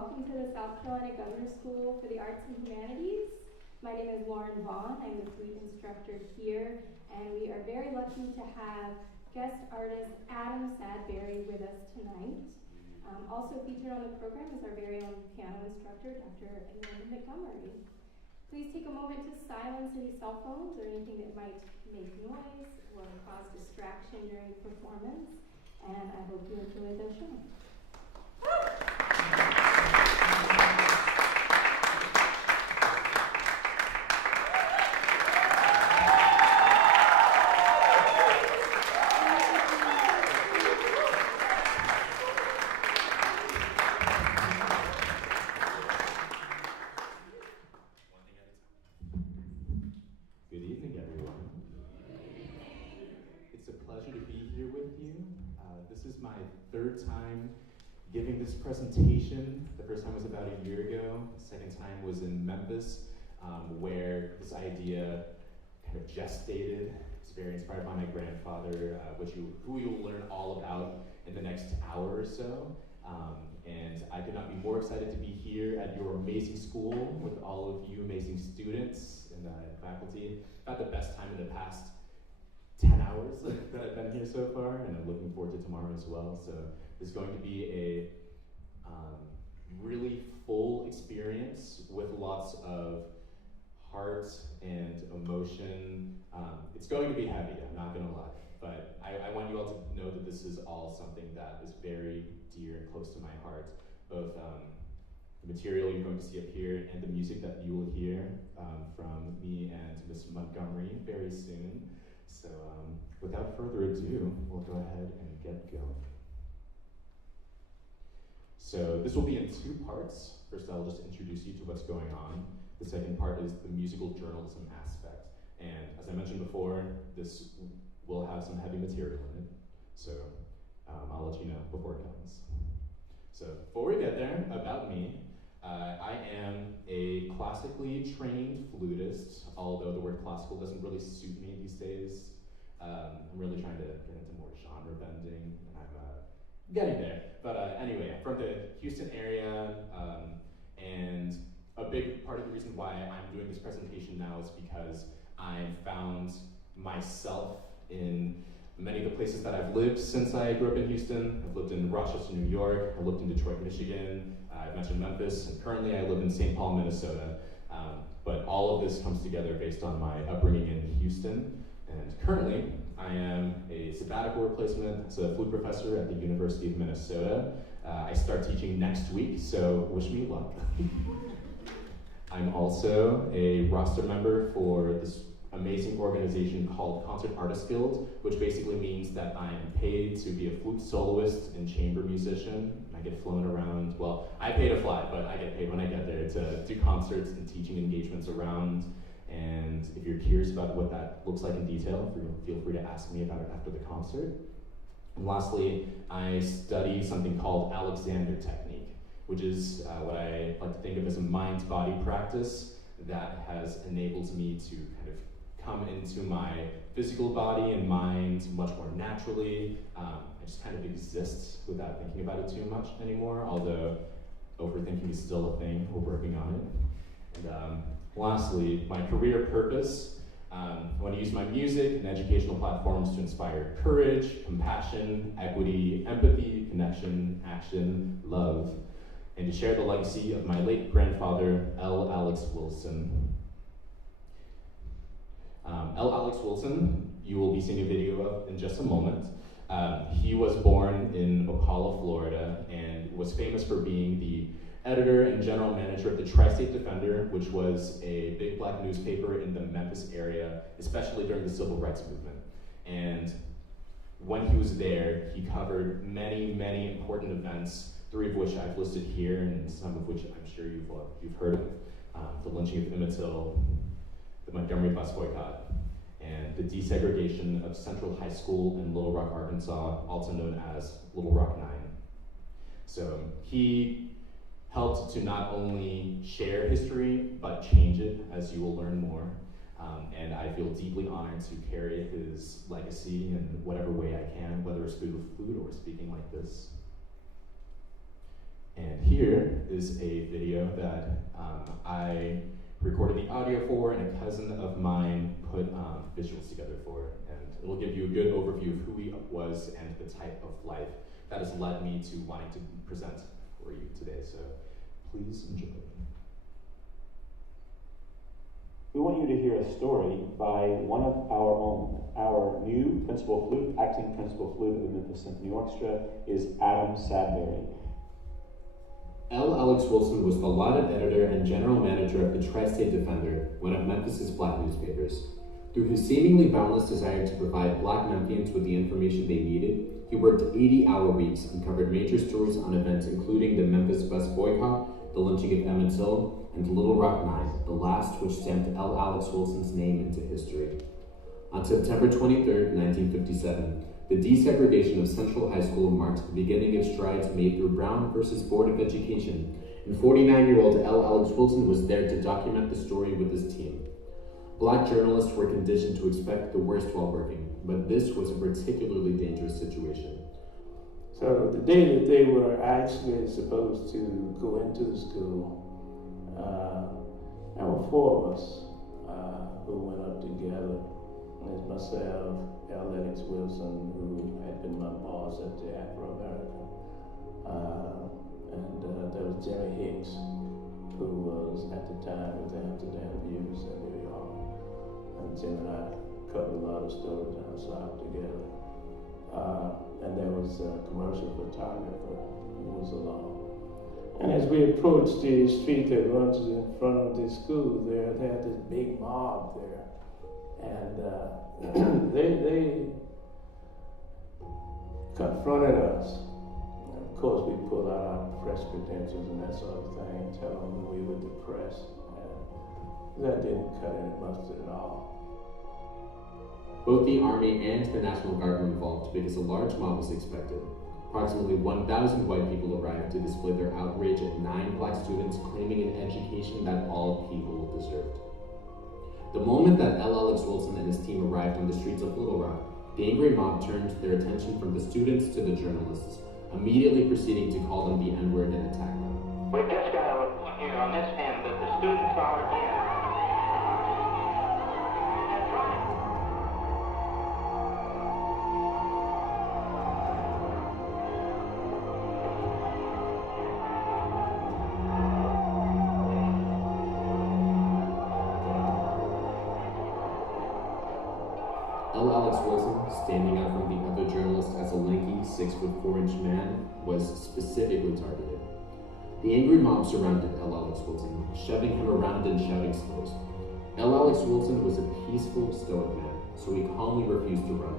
welcome to the South Carolina Governor's School for the Arts and Humanities. My name is Lauren Vaughn. I'm the flute instructor here, and we are very lucky to have guest artist Adam Sadberry with us tonight. Also featured on the program is our very own piano instructor, Dr. Amanda Montgomery. Please take a moment to silence any cell phones or anything that might make noise or cause distraction during the performance, and I hope you enjoy the show. Good evening, everyone. It's a pleasure to be here with you. This is my third time giving this presentation. The first time was about a year ago. The second time was in Memphis, where this idea kind of gestated. It's very inspired by my grandfather, who you'll learn all about in the next hour or so. And I could not be more excited to be here at your amazing school with all of you amazing students and faculty. I've had the best time in the past 10 hours that I've been here so far, and I'm looking forward to tomorrow as well. So it's going to be a really full experience with lots of heart and emotion. It's going to be heavy, I'm not gonna lie, but I want you all to know that this is all something that is very dear and close to my heart, both the material you're going to see up here and the music that you will hear from me and Miss Montgomery very soon. So without further ado, we'll go ahead and get going. So this will be in two parts. First, I'll just introduce you to what's going on. The second part is the musical journalism aspect. And as I mentioned before, this will have some heavy material in it. So I'll let you know before it comes. So before we get there, about me, I am a classically trained flutist, although the word classical doesn't really suit me these days. I'm really trying to get into more genre bending, and I'm getting there. But anyway, I'm from the Houston area, and a big part of the reason why I'm doing this presentation now is because I found myself in many of the places that I've lived since I grew up in Houston. I've lived in Rochester, New York. I lived in Detroit, Michigan. I've mentioned Memphis, and currently I live in St. Paul, Minnesota. But all of this comes together based on my upbringing in Houston. And currently, I am a sabbatical replacement as a flute professor at the University of Minnesota. I start teaching next week, so wish me luck. I'm also a roster member for this amazing organization called Concert Artists Guild, which basically means that I am paid to be a flute soloist and chamber musician. I get flown around, well, I pay to fly, but I get paid when I get there to do concerts and teaching engagements around. And if you're curious about what that looks like in detail, feel free to ask me about it after the concert. And lastly, I study something called Alexander technique, which is what I like to think of as a mind-body practice that has enabled me to kind of come into my physical body and mind much more naturally. I just kind of exist without thinking about it too much anymore, although overthinking is still a thing. We're working on it. And lastly, my career purpose. I want to use my music and educational platforms to inspire courage, compassion, equity, empathy, connection, action, love, and to share the legacy of my late grandfather, L. Alex Wilson. L. Alex Wilson, you will be seeing a video of in just a moment. He was born in Ocala, Florida, and was famous for being the editor and general manager of the Tri-State Defender, which was a big black newspaper in the Memphis area, especially during the Civil Rights Movement. And when he was there, he covered many, many important events, three of which I've listed here, and some of which I'm sure you've heard of. The lynching of Emmett Till, the Montgomery bus boycott, and the desegregation of Central High School in Little Rock, Arkansas, also known as Little Rock 9. So he helped to not only share history, but change it, as you will learn more. And I feel deeply honored to carry his legacy in whatever way I can, whether it's through the flute or speaking like this. And here is a video that I recorded the audio for, and a cousin of mine put visuals together for. And it will give you a good overview of who he was and the type of life that has led me to wanting to present for you today. So please enjoy. We want you to hear a story by one of our own. Our new principal flute, acting principal flute of the Memphis Symphony Orchestra, is Adam Sadberry. L. Alex Wilson was the lauded editor and general manager of the Tri-State Defender, one of Memphis's black newspapers. Through his seemingly boundless desire to provide black Memphians with the information they needed, he worked 80-hour weeks and covered major stories on events including the Memphis bus boycott, the lynching of Emmett Till, and Little Rock 9, the last which stamped L. Alex Wilson's name into history. On September 23, 1957, the desegregation of Central High School marked the beginning of strides made through Brown versus Board of Education, and 49-year-old L. Alex Wilson was there to document the story with his team. Black journalists were conditioned to expect the worst while working, but this was a particularly dangerous situation. So the day that they were actually supposed to go into the school, there were four of us who went up together. There's myself, L. Alex Wilson, who had been my boss at the Afro-American, and there was Jerry Hicks, who was at the time with the Amsterdam News in New York. And Jim and I covered a lot of stories down south together. And there was a commercial photographer who was along. And as we approached the street that runs in front of the school there, they had this big mob there. And they confronted us. And of course, we pulled out our press credentials and that sort of thing, tell them we were the press. And that didn't cut any mustard at all. Both the Army and the National Guard were involved because a large mob was expected. Approximately 1,000 white people arrived to display their outrage at 9 black students claiming an education that all people deserved. The moment that L. Alex Wilson and his team arrived on the streets of Little Rock, the angry mob turned their attention from the students to the journalists, immediately proceeding to call them the N-word and attack them. We've just got to report here on this end that the students are here. That's right. L. Alex Wilson, standing out from the other journalists as a lanky 6'4" man, was specifically targeted. The angry mob surrounded L. Alex Wilson, shoving him around and shouting slurs. L. Alex Wilson was a peaceful, stoic man, so he calmly refused to run.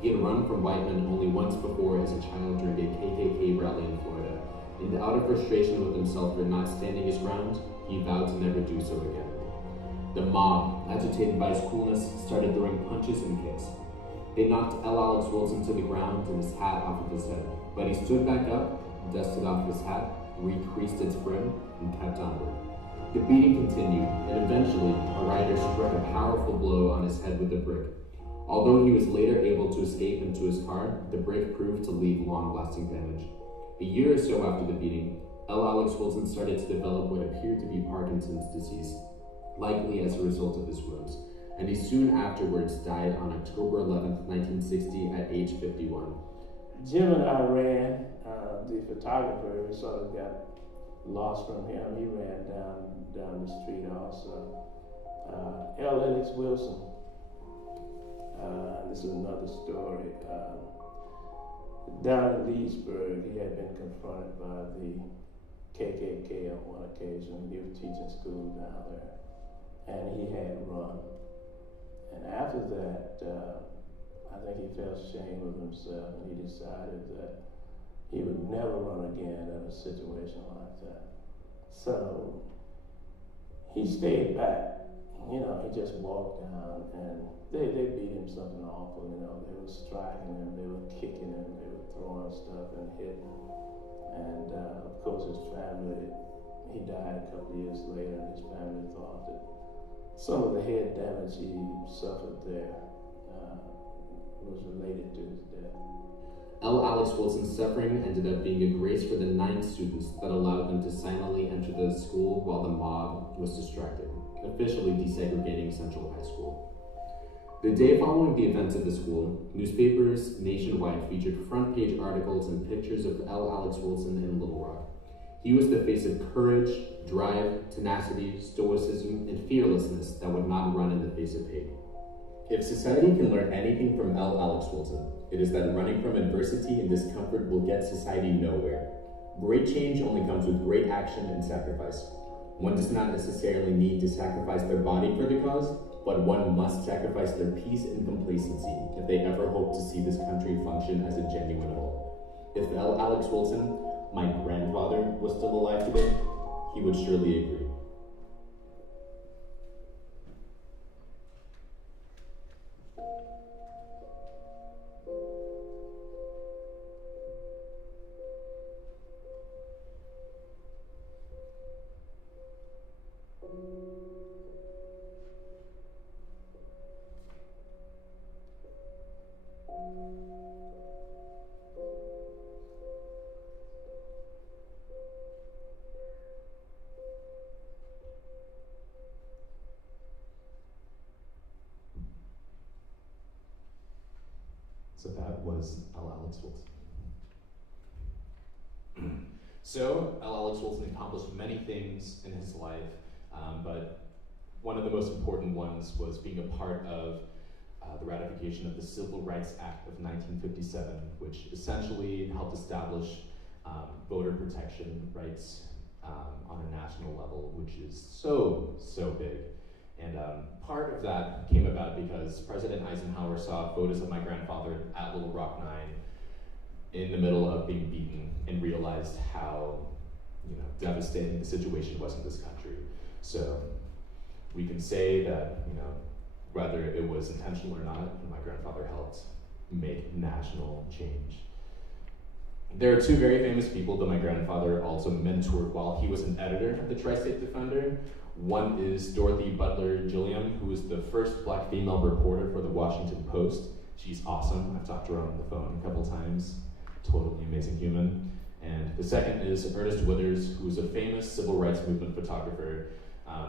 He had run from white men only once before as a child during a KKK rally in Florida, and out of frustration with himself for not standing his ground, he vowed to never do so again. The mob, agitated by his coolness, started throwing punches and kicks. They knocked L. Alex Wilson to the ground and his hat off of his head, but he stood back up, dusted off his hat, recreased its brim, and kept onward. The beating continued, and eventually, a rider struck a powerful blow on his head with a brick. Although he was later able to escape into his car, the brick proved to leave long-lasting damage. A year or so after the beating, L. Alex Wilson started to develop what appeared to be Parkinson's disease, likely as a result of his wounds, and he soon afterwards died on October 11, 1960 at age 51. Jim and I ran, the photographer, we sort of got lost from him. He ran down the street also. L. Alex Wilson, this is another story. Down in Leesburg, he had been confronted by the KKK on one occasion. He was teaching school down there, and he had run. And after that, I think he felt ashamed of himself, and he decided that he would never run again in a situation like that. So he stayed back. You know, he just walked down, and they beat him something awful. You know, they were striking him, they were kicking him, they were throwing stuff and hitting him. And of course, his family, he died a couple of years later, and his family thought that some of the head damage he suffered there was related to his death. L. Alex Wilson's suffering ended up being a grace for the 9 students that allowed them to silently enter the school while the mob was distracted, officially desegregating Central High School. The day following the events at the school, newspapers nationwide featured front-page articles and pictures of L. Alex Wilson in Little Rock. He was the face of courage, drive, tenacity, stoicism, and fearlessness that would not run in the face of hate. If society can learn anything from L. Alex Wilson, it is that running from adversity and discomfort will get society nowhere. Great change only comes with great action and sacrifice. One does not necessarily need to sacrifice their body for the cause, but one must sacrifice their peace and complacency if they ever hope to see this country function as a genuine whole. If L. Alex Wilson, my grandfather, was still alive today, he would surely agree. So that was L. Alex Wilson. So L. Alex Wilson accomplished many things in his life, but one of the most important ones was being a part of the ratification of the Civil Rights Act of 1957, which essentially helped establish voter protection rights on a national level, which is so big. And part of that came about because President Eisenhower saw photos of my grandfather at Little Rock 9 in the middle of being beaten and realized how devastating the situation was in this country. So we can say that whether it was intentional or not, my grandfather helped make national change. There are 2 very famous people that my grandfather also mentored while he was an editor of the Tri-State Defender. One is Dorothy Butler Gilliam, who was the first Black female reporter for the Washington Post. She's awesome. I've talked to her on the phone a couple times. Totally amazing human. And the second is Ernest Withers, who was a famous civil rights movement photographer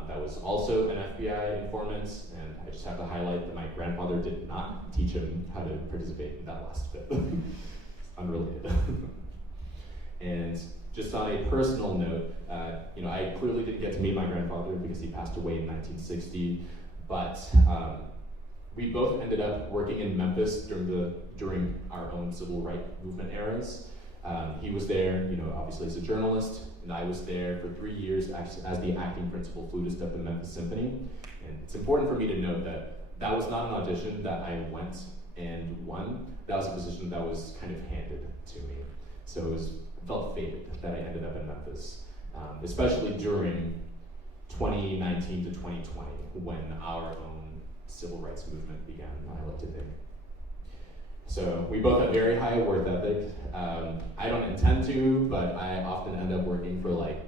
that was also an FBI informant. And I just have to highlight that my grandfather did not teach him how to participate in that last bit. Unrelated. And just on a personal note, I clearly didn't get to meet my grandfather because he passed away in 1960, but we both ended up working in Memphis during our own civil rights movement eras. He was there, obviously as a journalist, and I was there for 3 years as the acting principal flutist of the Memphis Symphony. And it's important for me to note that that was not an audition that I went and won. That was a position that was kind of handed to me. So it felt fated that I ended up in Memphis, especially during 2019 to 2020, when our own civil rights movement began, I like to think. So we both have very high work ethic. I don't intend to, but I often end up working for like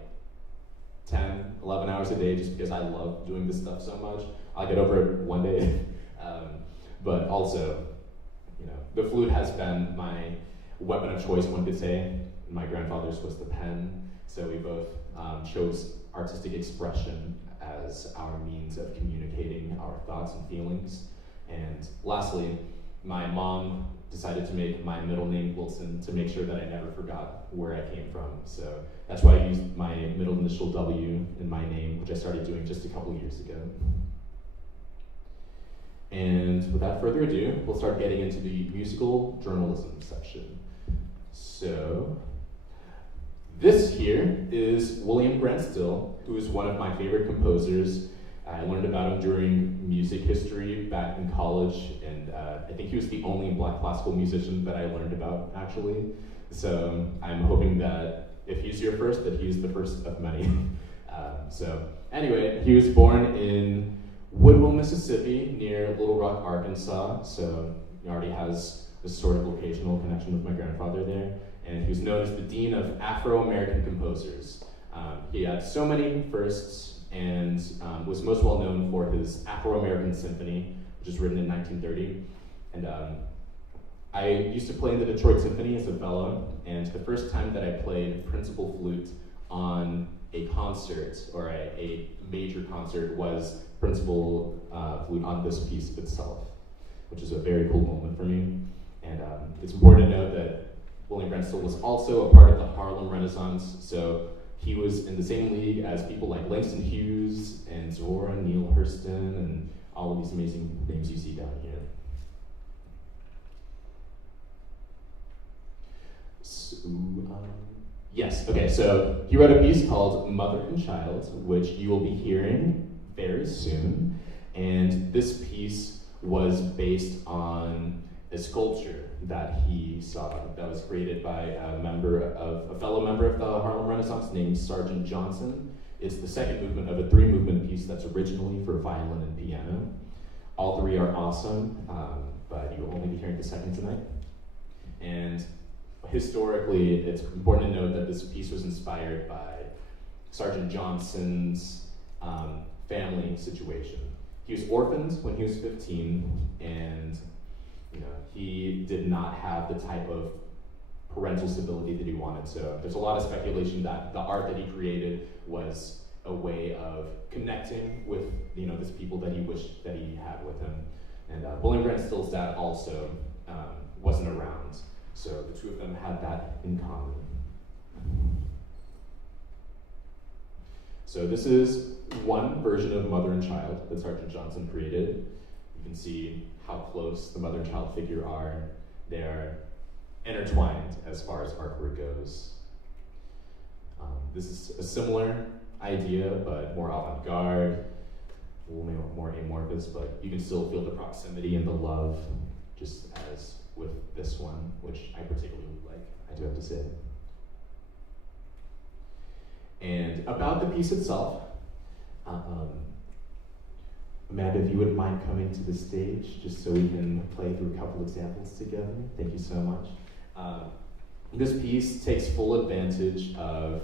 10, 11 hours a day just because I love doing this stuff so much. I'll get over it one day. But also, the flute has been my weapon of choice, one could say. My grandfather's was the pen, so we both chose artistic expression as our means of communicating our thoughts and feelings. And lastly, my mom decided to make my middle name Wilson to make sure that I never forgot where I came from. So that's why I used my middle initial W in my name, which I started doing just a couple years ago. And without further ado, we'll start getting into the musical journalism section. So, this here is William Grant Still, who is one of my favorite composers. I learned about him during music history back in college, and I think he was the only Black classical musician that I learned about, actually. So I'm hoping that if he's your first, that he's the first of many. So anyway, he was born in Woodville, Mississippi, near Little Rock, Arkansas. So he already has this sort of locational connection with my grandfather there. And he was known as the Dean of Afro-American Composers. He had so many firsts and was most well known for his Afro-American Symphony, which was written in 1930. And I used to play in the Detroit Symphony as a fellow, and the first time that I played principal flute on a concert, or a major concert, was principal flute on this piece itself, which is a very cool moment for me. And it's important to note that William Grant Still was also a part of the Harlem Renaissance, so he was in the same league as people like Langston Hughes and Zora Neale Hurston and all of these amazing names you see down here. So, yes, okay, so he wrote a piece called Mother and Child, which you will be hearing very soon. And this piece was based on a sculpture that he saw that was created by a fellow member of the Harlem Renaissance named Sergeant Johnson. It's the second movement of a 3-movement piece that's originally for violin and piano. All 3 are awesome, but you will only be hearing the second tonight. And historically, it's important to note that this piece was inspired by Sergeant Johnson's family situation. He was orphaned when he was 15, and he did not have the type of parental stability that he wanted. So there's a lot of speculation that the art that he created was a way of connecting with these people that he wished that he had with him. And William Grant Still's dad also wasn't around, so the two of them had that in common. So this is one version of Mother and Child that Sergeant Johnson created. You can see how close the mother and child figure are. They are intertwined as far as artwork goes. This is a similar idea, but more avant-garde, more amorphous, but you can still feel the proximity and the love, just as with this one, which I particularly like, I do have to say. And about the piece itself, Amanda, if you wouldn't mind coming to the stage, just so we can play through a couple examples together. Thank you so much. This piece takes full advantage of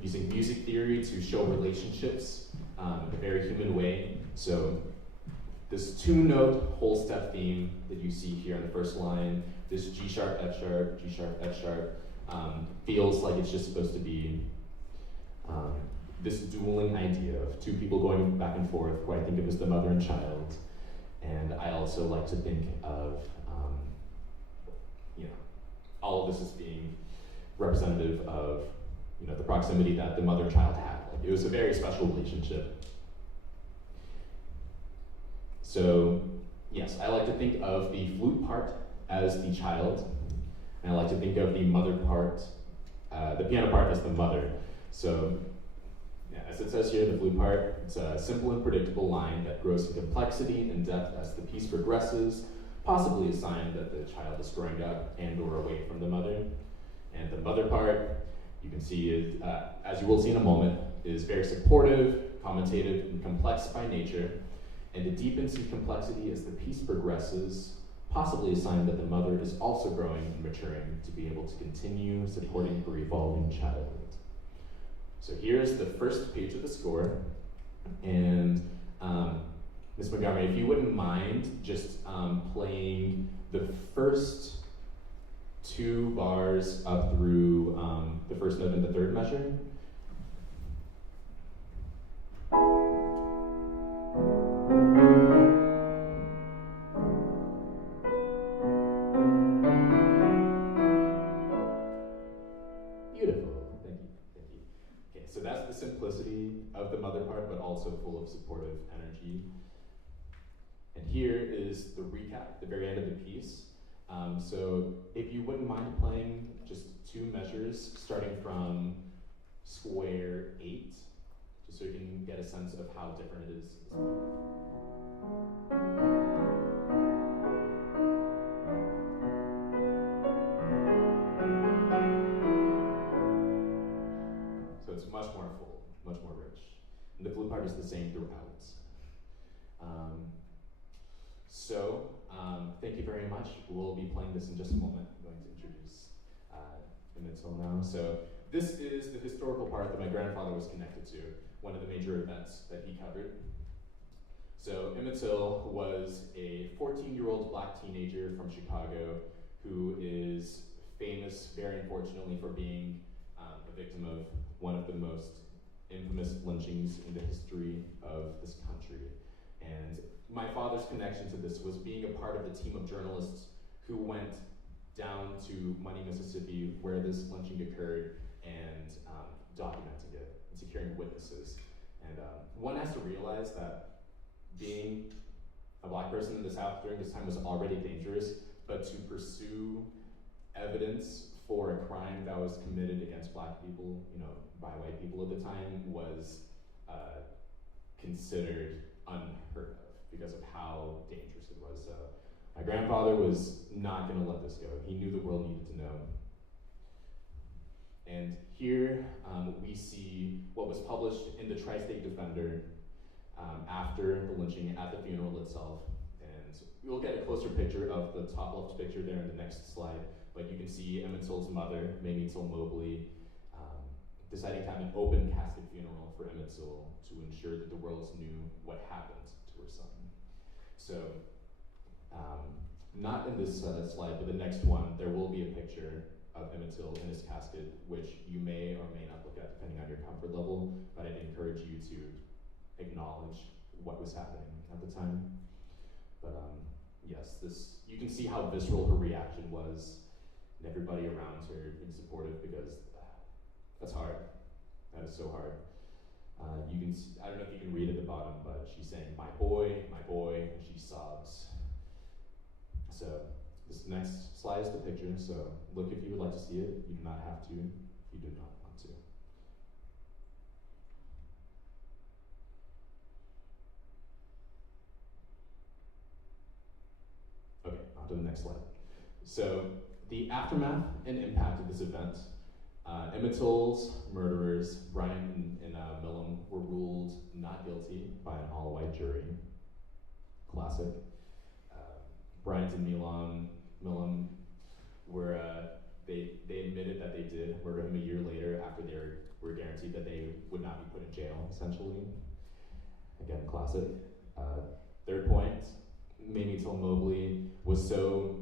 using music theory to show relationships in a very human way. So this 2-note whole step theme that you see here on the first line, this G sharp, F sharp, G sharp, F sharp, feels like it's just supposed to be this dueling idea of 2 people going back and forth, where I think of as the mother and child. And I also like to think of all of this as being representative of the proximity that the mother and child had. Like, it was a very special relationship. So yes, I like to think of the flute part as the child, and I like to think of the mother part, the piano part, as the mother. So yeah, as it says here, the flute part, it's a simple and predictable line that grows in complexity and depth as the piece progresses, possibly a sign that the child is growing up and or away from the mother. And the mother part, you can see it, as you will see in a moment, is very supportive, commentative, and complex by nature. And it deepens in complexity as the piece progresses, possibly a sign that the mother is also growing and maturing to be able to continue supporting her evolving child. So here's the first page of the score, and Ms. Montgomery, if you wouldn't mind just playing the first 2 bars up through the first note in the 3rd measure. Beautiful, thank you. Okay, so that's the simplicity of the mother part, but also full of supportive energy. And here is the recap, the very end of the piece. So if you wouldn't mind playing just 2 measures, starting from square 8, just so you can get a sense of how different it is. So it's much more full, much more rich. And the flute part is the same throughout. Thank you very much. We'll be playing this in just a moment. I'm going to introduce Emil now. So this is the historical part that my grandfather was connected to, one of the major events that he covered. So Emmett Till was a 14-year-old black teenager from Chicago who is famous, very unfortunately, for being a victim of one of the most infamous lynchings in the history of this country. And my father's connection to this was being a part of the team of journalists who went down to Money, Mississippi, where this lynching occurred, and documenting it and securing witnesses. And one has to realize that being a black person in the South during this time was already dangerous, but to pursue evidence for a crime that was committed against black people, by white people at the time, was considered unheard of because of how dangerous it was. So my grandfather was not going to let this go. He knew the world needed to know. And here we see what was published in the Tri-State Defender after the lynching, at the funeral itself. And we'll get a closer picture of the top left picture there in the next slide, but you can see Emmett Till's mother, Mamie Till Mobley, deciding to have an open casket funeral for Emmett Till to ensure that the world knew what happened to her son. So, not in this slide, but the next one, there will be a picture of Emmett Till in his casket, which you may or may not look at depending on your comfort level, but I'd encourage you to acknowledge what was happening at the time. But yes, you can see how visceral her reaction was, and everybody around her being supportive, because that's hard. That is so hard. You can see, I don't know if you can read at the bottom, but she's saying, my boy, and she sobs. So this next slide is the picture, so look if you would like to see it. You do not have to if you do not want to. Okay, on to the next slide. So the aftermath and impact of this event. Emmett Till's murderers, Bryant and Millham, were ruled not guilty by an all-white jury. Classic. Bryant and Millham were, they admitted that they did murder him a year later after they were guaranteed that they would not be put in jail, essentially. Again, classic. Third point, Mamie Till Mobley was so,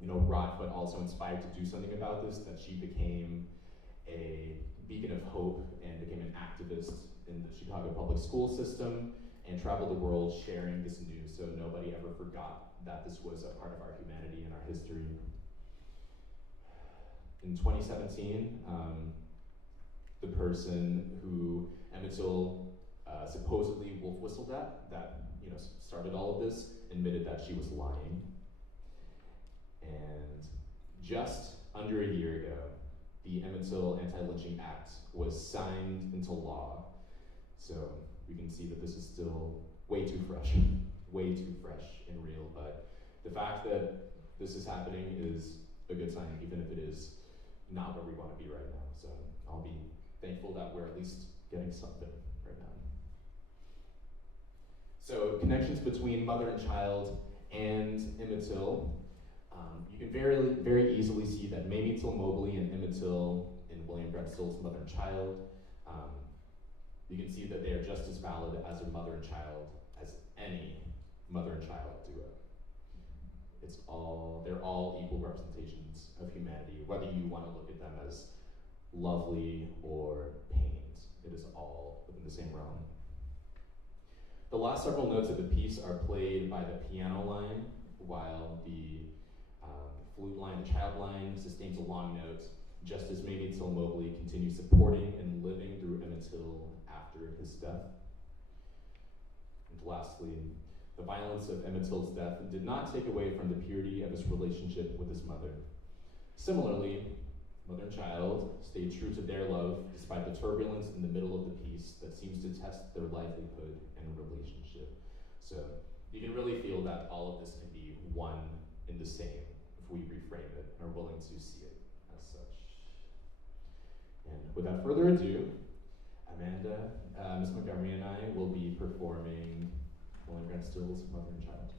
wrought but also inspired to do something about this that she became a beacon of hope and became an activist in the Chicago public school system and traveled the world sharing this news so nobody ever forgot that this was a part of our humanity and our history. In 2017, the person who Emmett Till supposedly wolf whistled at, that started all of this, admitted that she was lying. And just under a year ago, the Emmett Till Anti-Lynching Act was signed into law. So we can see that this is still way too fresh and real. But the fact that this is happening is a good sign, even if it is not where we want to be right now. So I'll be thankful that we're at least getting something right now. So connections between mother and child and Emmett Till. You can very, very easily see that Mamie Till Mobley and Emmett Till and William Brett Still's mother and child, you can see that they are just as valid as a mother and child as any mother and child duo. They're all equal representations of humanity, whether you want to look at them as lovely or pained. It is all within the same realm. The last several notes of the piece are played by the piano line, while the flute line, the child line, sustains a long note, just as Mamie Till Mobley continues supporting and living through Emmett Till after his death. And lastly, the violence of Emmett Till's death did not take away from the purity of his relationship with his mother. Similarly, mother and child stayed true to their love despite the turbulence in the middle of the piece that seems to test their livelihood and relationship. So you can really feel that all of this can be one in the same if we reframe it and are willing to see it as such. And without further ado, Amanda, Ms. Montgomery and I will be performing William Grant Still's Mother and Child.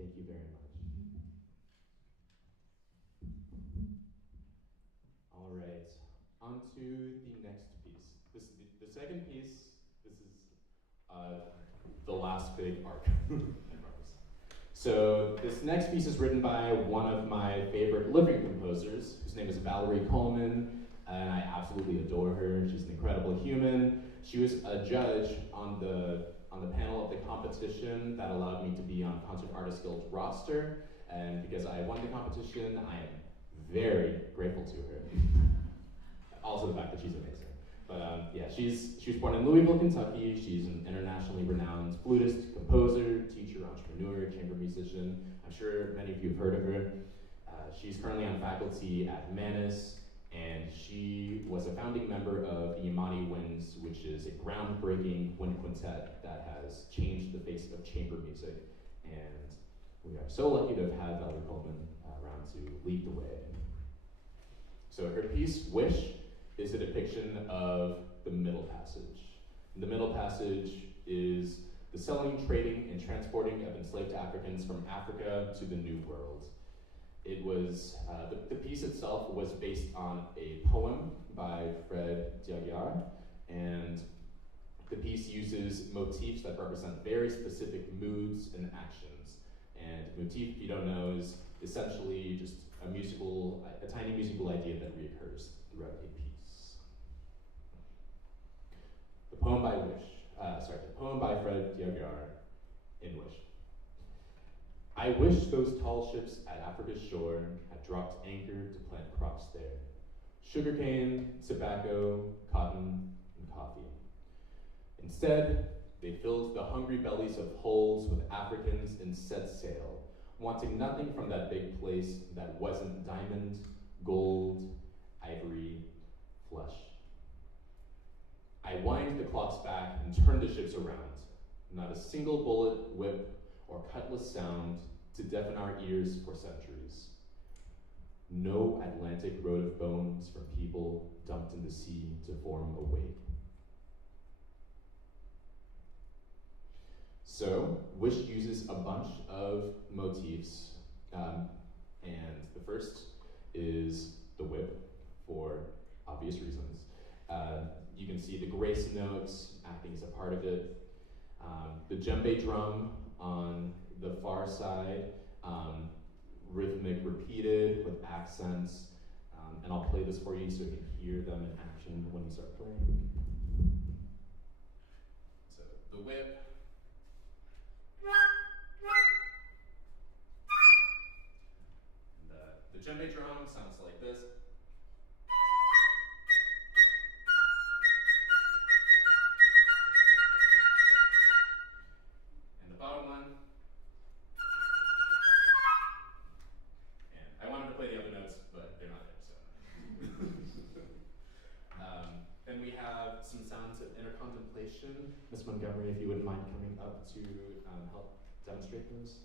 Thank you very much. All right, on to the next piece. The second piece, this is the last big arc, I promise. So this next piece is written by one of my favorite living composers, whose name is Valerie Coleman, and I absolutely adore her. She's an incredible human. She was a judge on the panel of the competition that allowed me to be on Concert Artists Guild's roster, and because I won the competition, I am very grateful to her. Also the fact that she's amazing. But yeah, she was born in Louisville, Kentucky. She's an internationally renowned flutist, composer, teacher, entrepreneur, chamber musician. I'm sure many of you have heard of her. She's currently on faculty at Manus, and she was a founding member of the Yamani Winds, which is a groundbreaking wind quintet that has changed the face of chamber music. And we are so lucky to have had Valerie Coleman around to lead the way. So her piece, Wish, is a depiction of the Middle Passage. The Middle Passage is the selling, trading, and transporting of enslaved Africans from Africa to the New World. It was, the piece itself was based on a poem by Fred Diaguiar, and the piece uses motifs that represent very specific moods and actions. And motif, if you don't know, is essentially just a tiny musical idea that reoccurs throughout a piece. The poem by Fred Diaguiar in Wish. I wish those tall ships at Africa's shore had dropped anchor to plant crops there. Sugarcane, tobacco, cotton, and coffee. Instead, they filled the hungry bellies of hulls with Africans and set sail, wanting nothing from that big place that wasn't diamond, gold, ivory, flesh. I wind the clocks back and turn the ships around. Not a single bullet, whip, or cutlass sound to deafen our ears for centuries. No Atlantic road of bones from people dumped in the sea to form a wake. So, Wish uses a bunch of motifs, and the first is the whip, for obvious reasons. You can see the grace notes acting as a part of it. The djembe drum on the far side, rhythmic repeated with accents, and I'll play this for you so you can hear them in action when we start playing. So the whip. And the djembe drum sounds like this. And the bottom one. And I wanted to play the other notes, but they're not there, so. Then we have some sounds of inner contemplation. Ms. Montgomery, if you wouldn't mind coming up to help demonstrate those.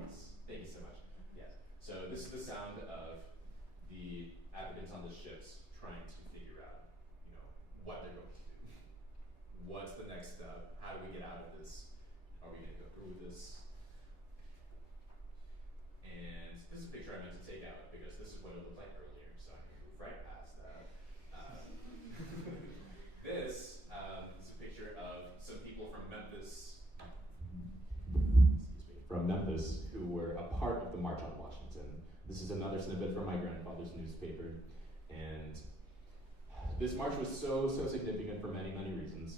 Yes. Thank you so much. Yes. So this is the sound of the Africans on the ships trying to figure out, what they're going to do. What's the next step? How do we get out of this? Are we going to go through with this? And this is a picture I meant to take out because this is what it looked like earlier, so I can move right past that. This is a picture of some people from Memphis. From Memphis, who were a part of the March on Washington. This is another snippet from my grandfather's newspaper. And this march was so significant for many, many reasons.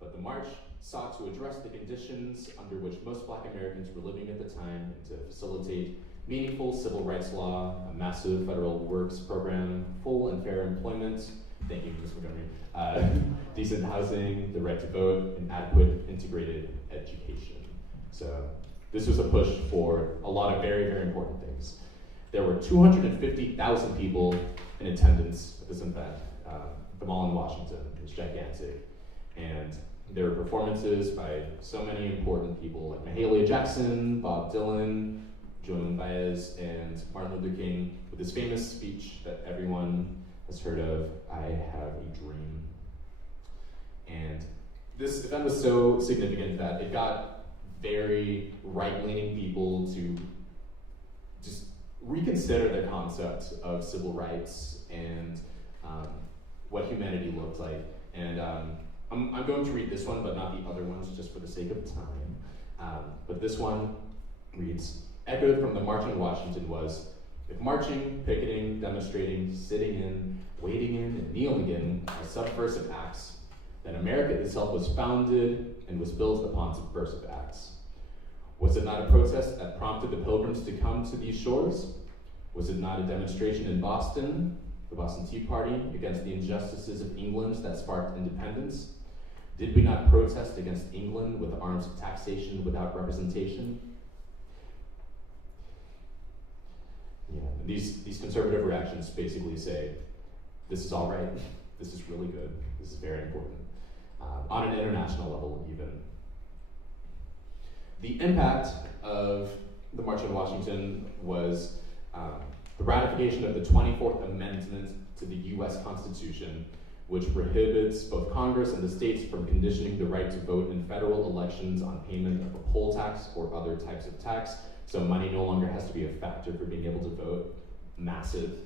But the march sought to address the conditions under which most Black Americans were living at the time and to facilitate meaningful civil rights law, a massive federal works program, full and fair employment, thank you, Ms. Montgomery, decent housing, the right to vote, and adequate integrated education. So this was a push for a lot of very, very important things. There were 250,000 people in attendance at this event, the mall in Washington. It was gigantic. And there were performances by so many important people like Mahalia Jackson, Bob Dylan, Joan Baez, and Martin Luther King with this famous speech that everyone has heard of, "I have a dream." And this event was so significant that it got very right-leaning people to just reconsider their concept of civil rights and what humanity looked like. And I'm going to read this one, but not the other ones, just for the sake of time. But this one reads, "Echoed from the March on Washington was, if marching, picketing, demonstrating, sitting in, waiting in, and kneeling in are subversive acts, then America itself was founded and was built upon subversive acts. Was it not a protest that prompted the Pilgrims to come to these shores? Was it not a demonstration in Boston, the Boston Tea Party, against the injustices of England that sparked independence? Did we not protest against England with arms of taxation without representation?" Yeah, these conservative reactions basically say, this is all right, this is really good, this is very important, on an international level even. The impact of the March on Washington was the ratification of the 24th Amendment to the US Constitution, which prohibits both Congress and the states from conditioning the right to vote in federal elections on payment of a poll tax or other types of tax. So money no longer has to be a factor for being able to vote. Massive,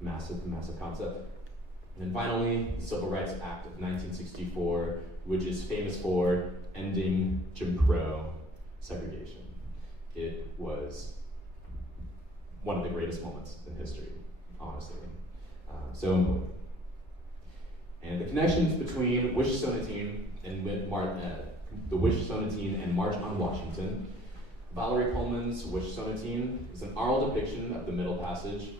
massive, massive concept. And finally, the Civil Rights Act of 1964, which is famous for ending Jim Crow segregation. It was one of the greatest moments in history, honestly. So important. And the connections between Wish Sonatine and the Wish Sonatine and March on Washington. Valerie Pullman's Wish Sonatine is an oral depiction of the Middle Passage,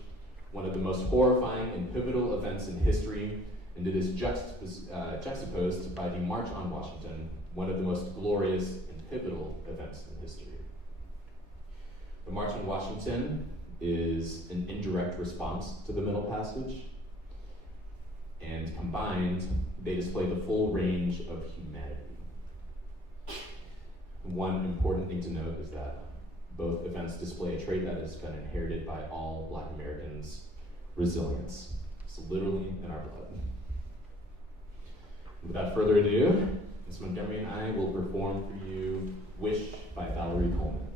one of the most horrifying and pivotal events in history, and it is juxtaposed by the March on Washington, one of the most glorious and pivotal events in history. The March on Washington is an indirect response to the Middle Passage, and combined, they display the full range of humanity. One important thing to note is that both events display a trait that has been inherited by all Black Americans: resilience. It's literally in our blood. Without further ado, Ms. Montgomery and I will perform for you Wish by Valerie Pullman.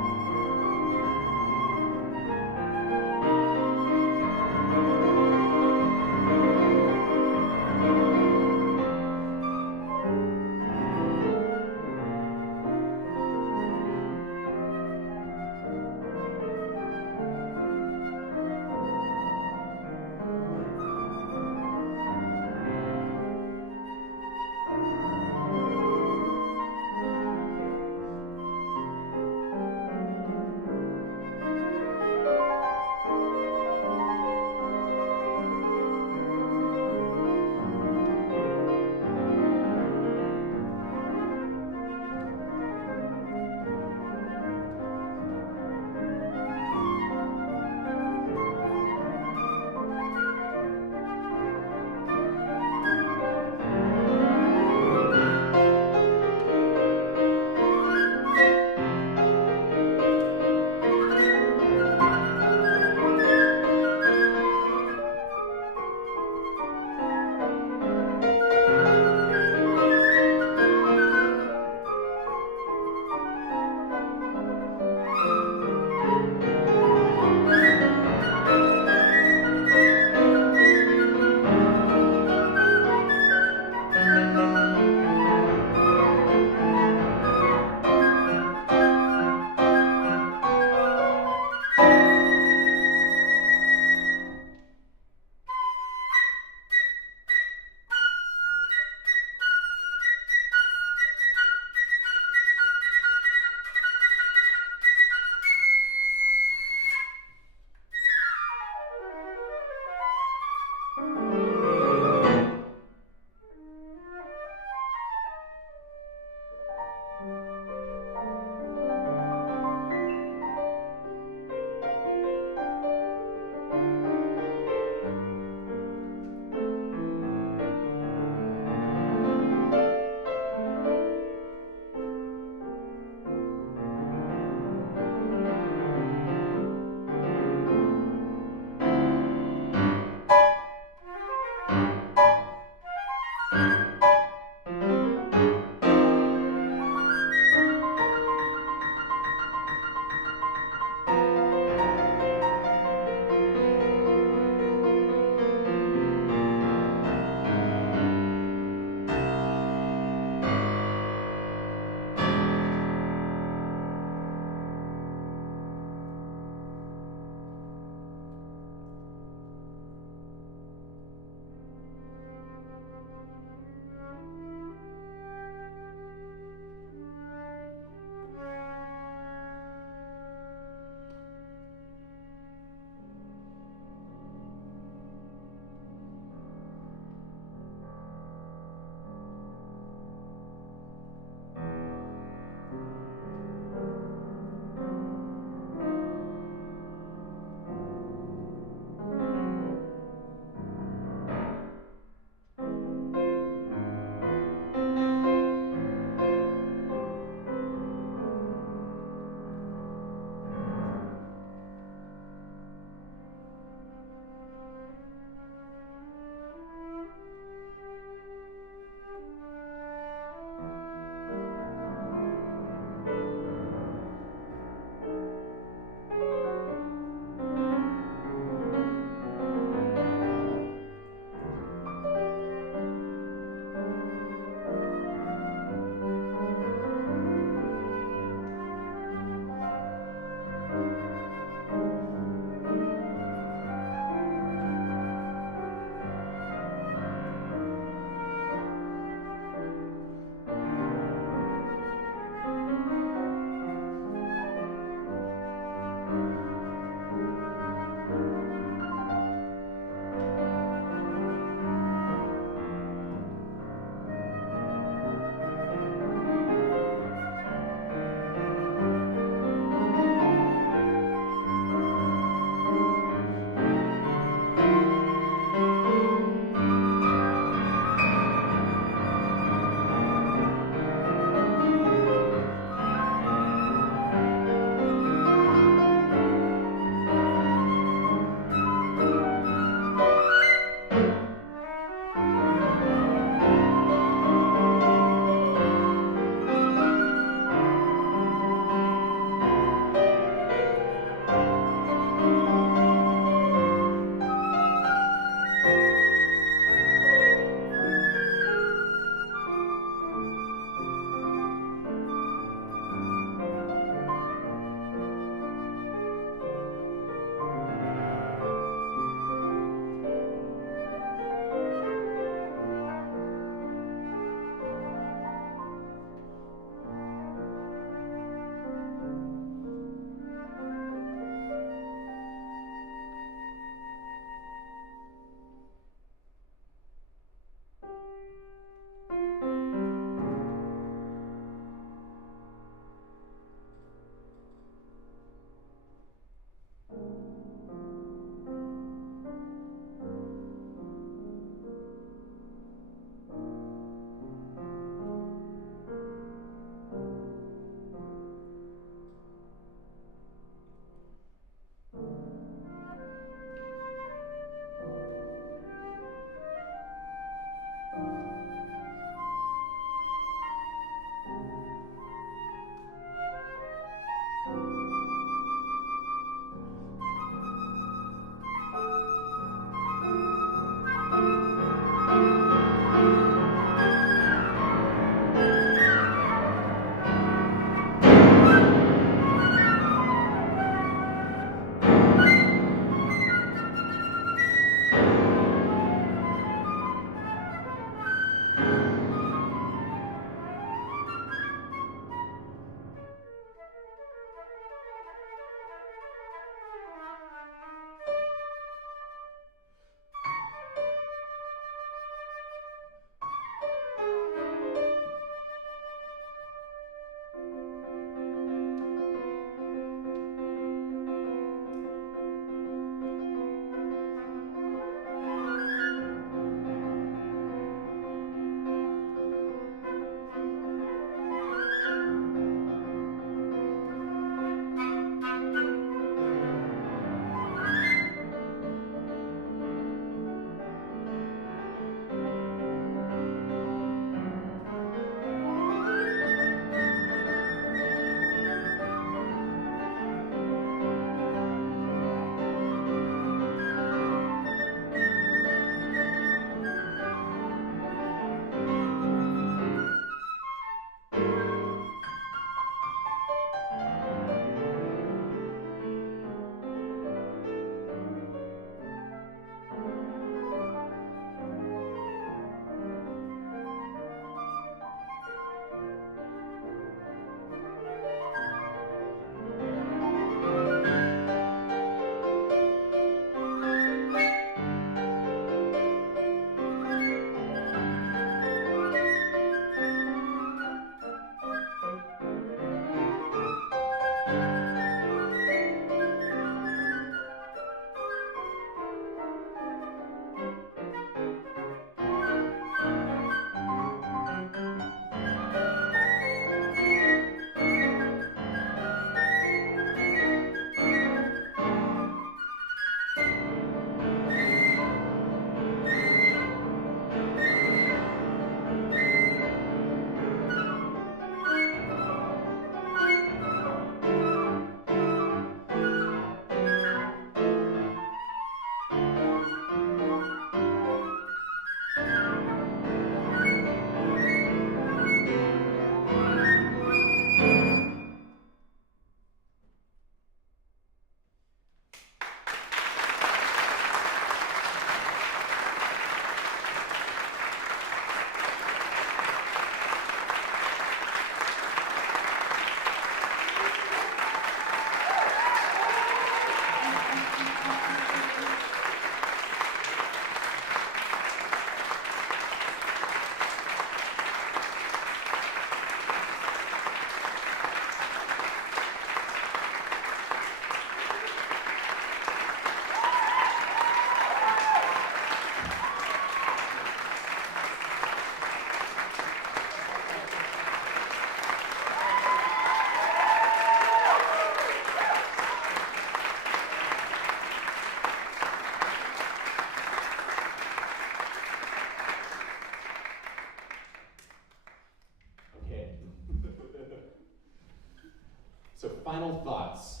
final thoughts.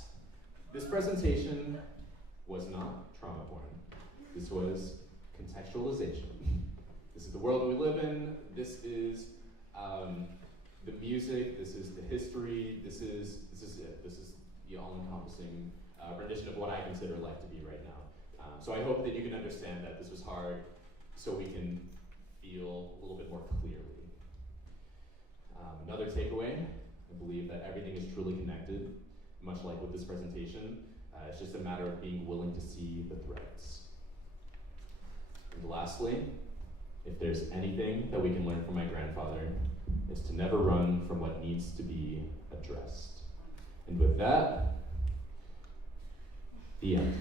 This presentation was not trauma-born. This was contextualization. This is the world we live in. This is the music. This is the history. This is it. This is the all-encompassing rendition of what I consider life to be right now. So I hope that you can understand that this was hard, so we can feel a little bit more clearly. Another takeaway, I believe that everything is truly connected, much like with this presentation. It's just a matter of being willing to see the threads. And lastly, if there's anything that we can learn from my grandfather, it's to never run from what needs to be addressed. And with that, the end.